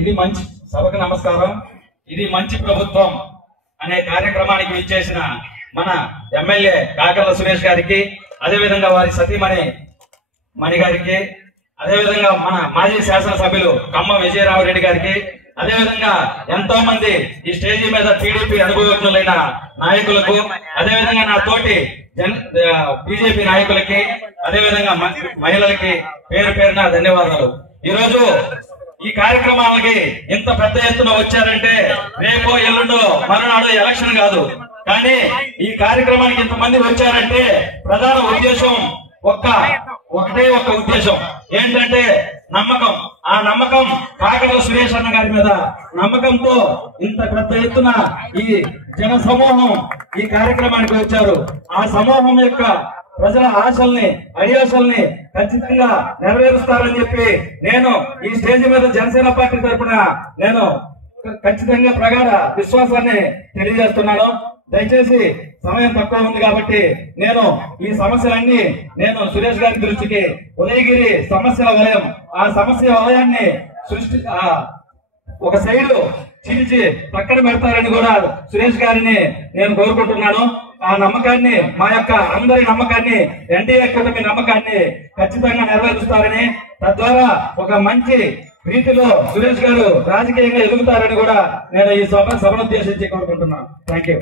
ఇది మంచి సభకు నమస్కారం. ఇది మంచి ప్రభుత్వం అనే కార్యక్రమానికి విచ్చేసిన మన ఎమ్మెల్యే కాకర్ల సురేష్ గారికి, అదేవిధంగా వారి సతీమణి మణి గారికి, అదేవిధంగా మన మాజీ శాసనసభ్యులు కమ్మ విజయరామరెడ్డి గారికి, అదేవిధంగా ఎంతో మంది ఈ స్టేజీ మీద టీడీపీ అనుభవజ్ఞులైన నాయకులకు, అదేవిధంగా నా తోటి బీజేపీ నాయకులకి, అదేవిధంగా మహిళలకి పేరు పేరున ధన్యవాదాలు. ఈరోజు ఈ కార్యక్రమాలకి ఇంత పెద్ద ఎత్తున వచ్చారంటే రేపో ఎల్లుండో మరునాడు ఎలక్షన్ కాదు, కానీ ఈ కార్యక్రమానికి ఇంతమంది వచ్చారంటే ప్రధాన ఉద్దేశం ఒకటే ఉద్దేశం ఏంటంటే నమ్మకం. ఆ నమ్మకం కాకర్ల సురేష్ అన్న గారి మీద నమ్మకంతో ఇంత పెద్ద ఎత్తున ఈ జన సమూహం ఈ కార్యక్రమానికి వచ్చారు. ఆ సమూహం యొక్క ప్రజల ఆశల్ని, ఐడియాసల్ని ఖచ్చితంగా నెరవేరుస్తారని చెప్పి నేను ఈ స్టేజ్ మీద జనసేన పార్టీ తరఫున నేను ఖచ్చితంగా ప్రగాఢ విశ్వాసాన్ని తెలియజేస్తున్నాను. దయచేసి సమయం తక్కువ ఉంది కాబట్టి నేను ఈ సమస్యలన్నీ నేను సురేష్ గారి దృష్టికి, ఉదయగిరి సమస్యల వలయం, ఆ సమస్య వలయాన్ని ఒక సైడ్ చీల్చి పక్కన పెడతారని కూడా సురేష్ గారిని నేను కోరుకుంటున్నాను. ఆ నమ్మకాన్ని, మా యొక్క అందరి నమ్మకాన్ని, ఎన్డీఏ కూటమి నమ్మకాన్ని ఖచ్చితంగా నెరవేరుస్తారని, తద్వారా ఒక మంచి రీతిలో సురేష్ గారు రాజకీయంగా ఎదుగుతారని కూడా నేను ఈ సభను ఉద్దేశించి కోరుకుంటున్నాను. Thank you.